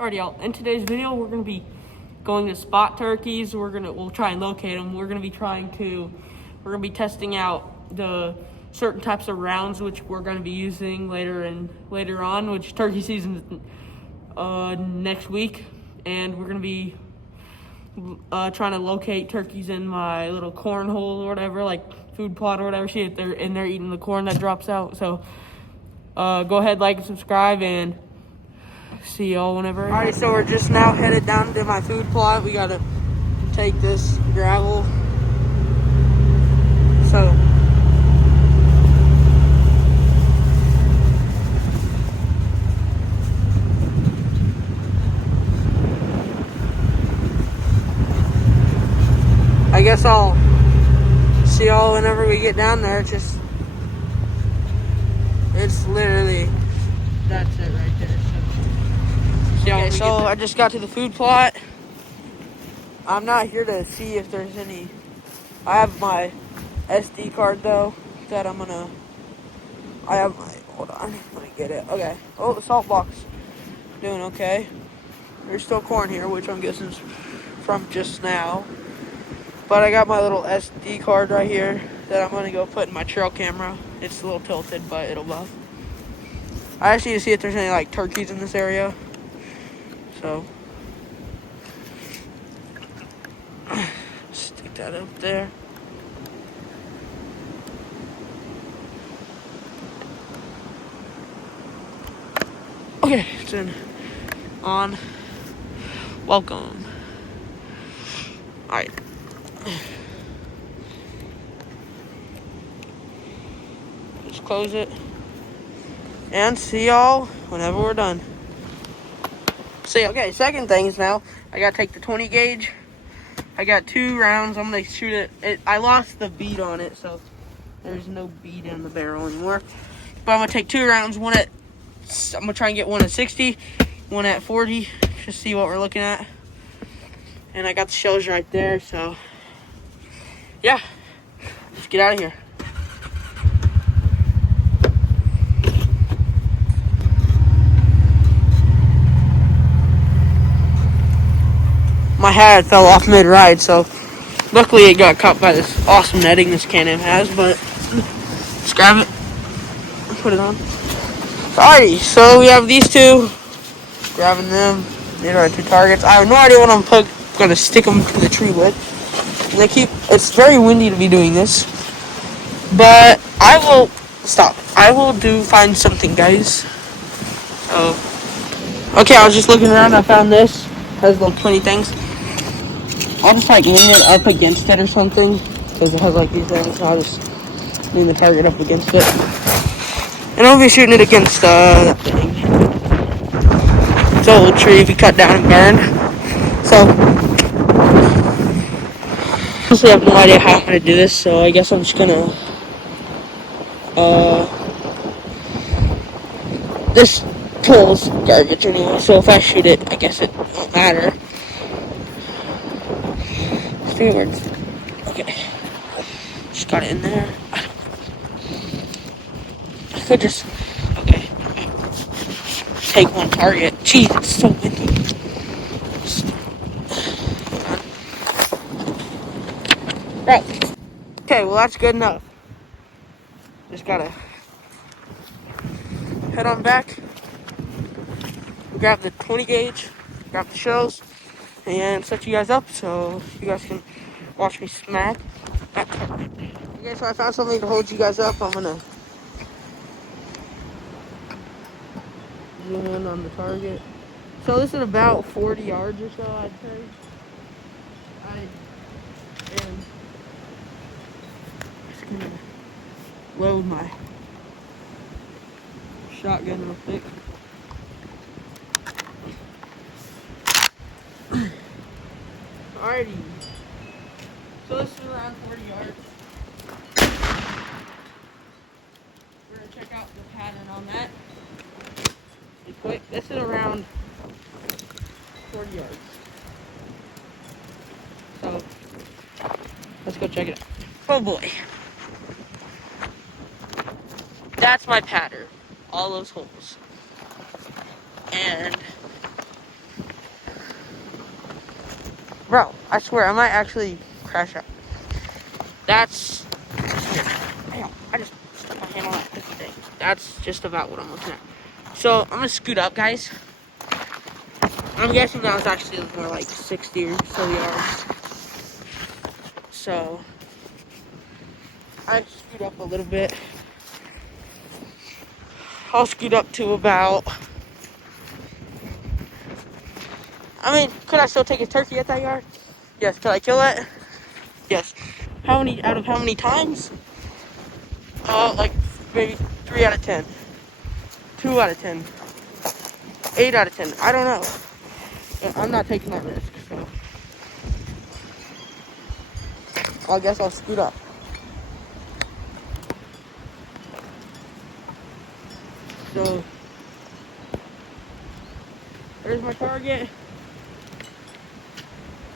Alrighty, y'all. In today's video, we're gonna be going to spot turkeys. We'll try and locate them. We're gonna be testing out the certain types of rounds which we're gonna be using later on, which turkey season next week, and we're gonna be trying to locate turkeys in my little corn hole or whatever, like food plot or whatever. See if they're in there eating the corn that drops out. So go ahead, like and subscribe, and see y'all whenever. Alright, so we're just now headed down to my food plot. We gotta take this gravel. So I guess I'll see y'all whenever we get down there. It's literally, that's it right there. Okay, so I just got to the food plot. I'm not here to see if there's any. I have my SD card though that hold on, let me get it. Okay. Oh, the salt box doing okay. There's still corn here, which I'm guessing is from just now. But I got my little SD card right here that I'm gonna go put in my trail camera. It's a little tilted, but it'll buff. I just need to see if there's any like turkeys in this area. So stick that up there. Okay, it's in. On. Welcome. Alright. Just close it. And see y'all whenever we're done. See, okay, second thing is now I gotta take the 20 gauge. I got 2 rounds. I'm gonna shoot it. I lost the bead on it, so there's no bead in the barrel anymore. But I'm gonna take 2 rounds. I'm gonna try and get one at 60, one at 40, just see what we're looking at. And I got the shells right there, so yeah, let's get out of here. My hat fell off mid-ride, so luckily it got caught by this awesome netting this Can-Am has, but let's grab it, put it on. Alrighty, so we have these 2, grabbing them. These are our 2 targets. I have no idea what I'm gonna stick them to the tree with. It's very windy to be doing this, but I will find something, guys. Okay, I was just looking around, I found this. It has little 20 things. I'll just like lean it up against it or something, because it has like these things, so I'll just lean the target up against it. And I'll be shooting it against that thing. It's an old tree we cut down and burned. So, honestly, I have no idea how I'm going to do this, so I guess I'm just going to, this pulls garbage anyway, so if I shoot it, I guess it won't matter. Okay, just got it in there. I could just, okay, take one target. Jeez, it's so windy. Right. Okay, well that's good enough. Just gotta head on back, grab the 20 gauge, grab the shells, and set you guys up so you guys can watch me smack that target. Okay, so I found something to hold you guys up. I'm gonna zoom in on the target. So this is about 40 yards or so, I'd say. And just gonna load my shotgun real quick. Alrighty. So this is around 40 yards. We're gonna check out the pattern on that. Be quick. This is around 40 yards. So let's go check it out. Oh boy. That's my pattern. All those holes. And I swear, I might actually crash out. That's, damn, I just stuck my hand on that thing. That's just about what I'm looking at. So, I'm gonna scoot up, guys. I'm guessing that was actually more like 60 or so yards. So, I scoot up a little bit. I'll scoot up to about, I mean, could I still take a turkey at that yard? Yes. Could I kill it? Yes. Out of how many times? Like maybe 3 out of 10. 2 out of 10. 8 out of 10. I don't know. But I'm not taking that risk, so I guess I'll scoot up. So there's my target.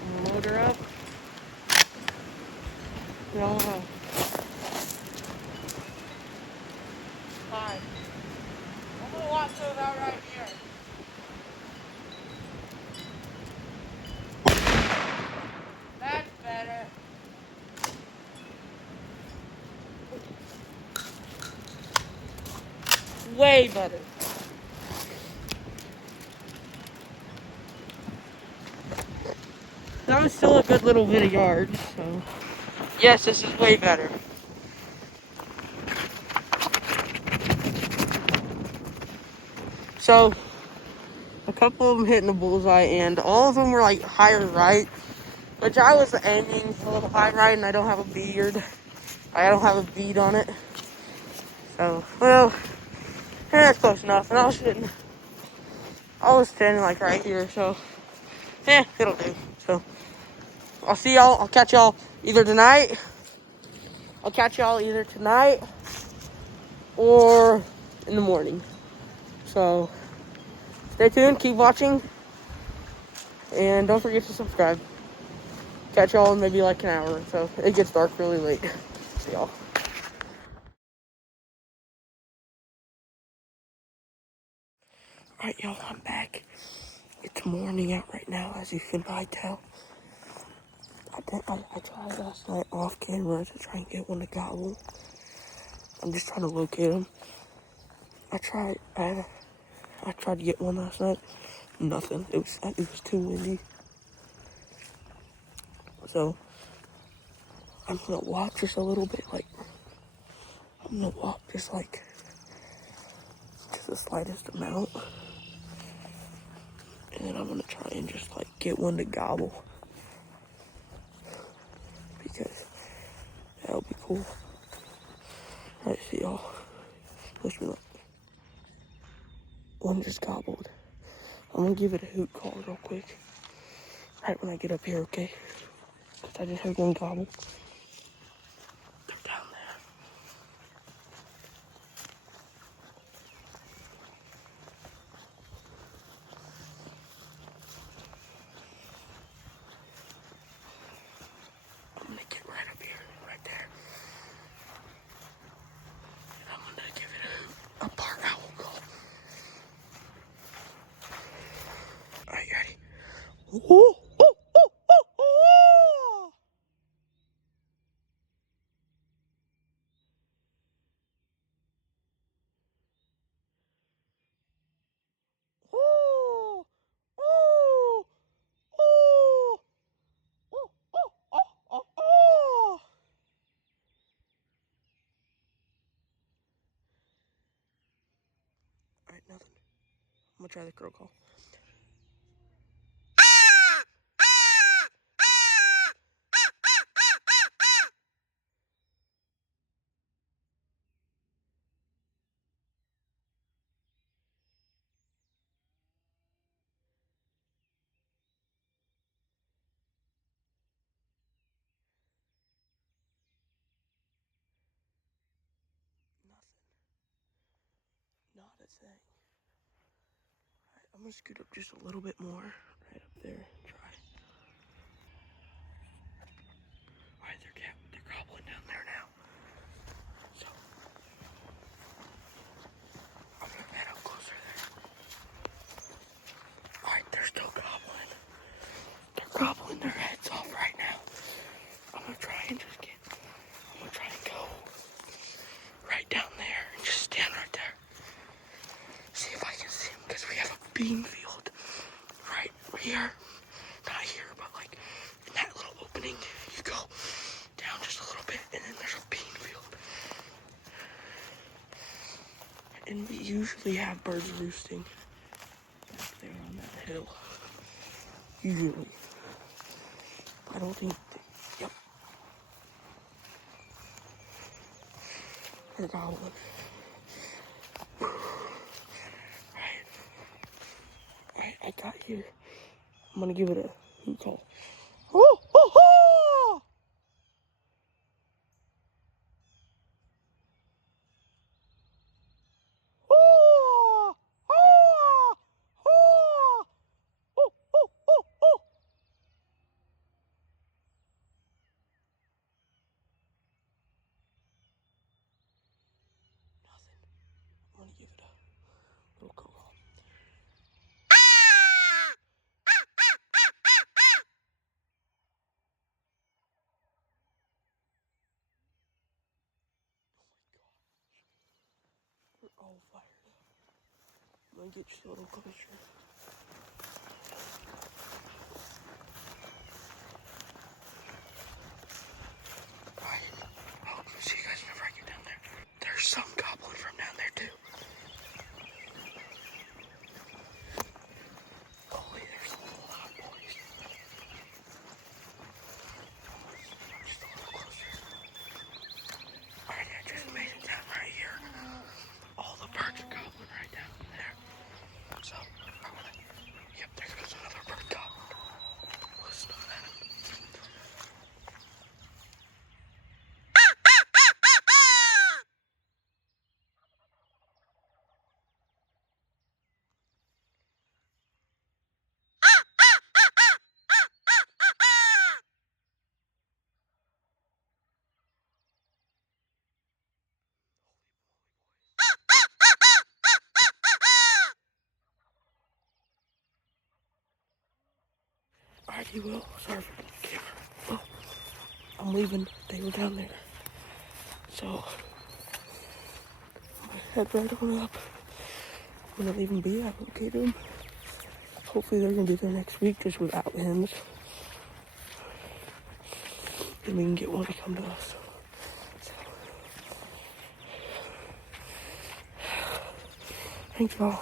I'm gonna load her up. No. Hi. I'm gonna watch those out right here. That's better. Way better. That was still a good little bit of yards, so yes, this is way better. So a couple of them hitting the bullseye, and all of them were like higher right, which I was aiming a little high right, and I don't have a beard. I don't have a bead on it. So, well, that's close enough. And I was standing like right here, so it'll do. So I'll see y'all. I'll catch y'all either tonight. Or in the morning. So stay tuned, keep watching, and don't forget to subscribe. Catch y'all in maybe like an hour or so. It gets dark really late. See y'all. Alright, y'all, I'm back. It's morning out right now, as you can probably tell. I tried last night off camera to try and get one to gobble. I'm just trying to locate them. I tried to get one last night. Nothing. It was too windy. So I'm gonna walk just a little bit, I'm gonna walk just the slightest amount. And then I'm gonna try and just get one to gobble. Because that'll be cool. Alright, see y'all. Wish me luck. One just gobbled. I'm gonna give it a hoot call real quick. Right when I get up here, okay? Because I just heard one gobble. They're down there. I'm gonna get right up here, right there. And I'm gonna give it a bark owl call. Alright, you ready? Ooh, ooh, ooh, ooh, ooh. Ooh, ooh, ooh, ooh, ooh, ooh, ooh. Alright, nothing. I'm gonna try the crow call. Nothing. Not a thing. Alright, I'm gonna scoot up just a little bit more. Right up there. Try. Alright, they're gobbling down there now. So I'm gonna head up closer there. Alright, they're still gobbling. They're gobbling their heads off. bean field right here. Not here, but like in that little opening. You go down just a little bit, and then there's a bean field. And we usually have birds roosting back there on that hill. Usually. I don't think. Yep. They're gobbling. Right, I got here. I'm gonna give it a hoot call. Oh, oh, oh! Oh, oh, oh, oh, oh, oh, oh. Nothing. I'm gonna give it a little call. We're all fired up. I'm gonna get just a little closer. Alright, I'll see you guys whenever I get down there. There's some gobbling from down there too. Holy, there's a lot, boys. Just a little closer. Alright, I just made it down right here. All the birds are gobbling right down there. So, I'm gonna, yep, there goes another bird gobbling. Listen to that. Alrighty, well, sorry for the camera. Well, I'm leaving. They were down there. So, I'm gonna head right on up. I'm gonna leave them be. I located them. Hopefully they're gonna be there next week just without hens. Then we can get one to come to us. So, thanks y'all.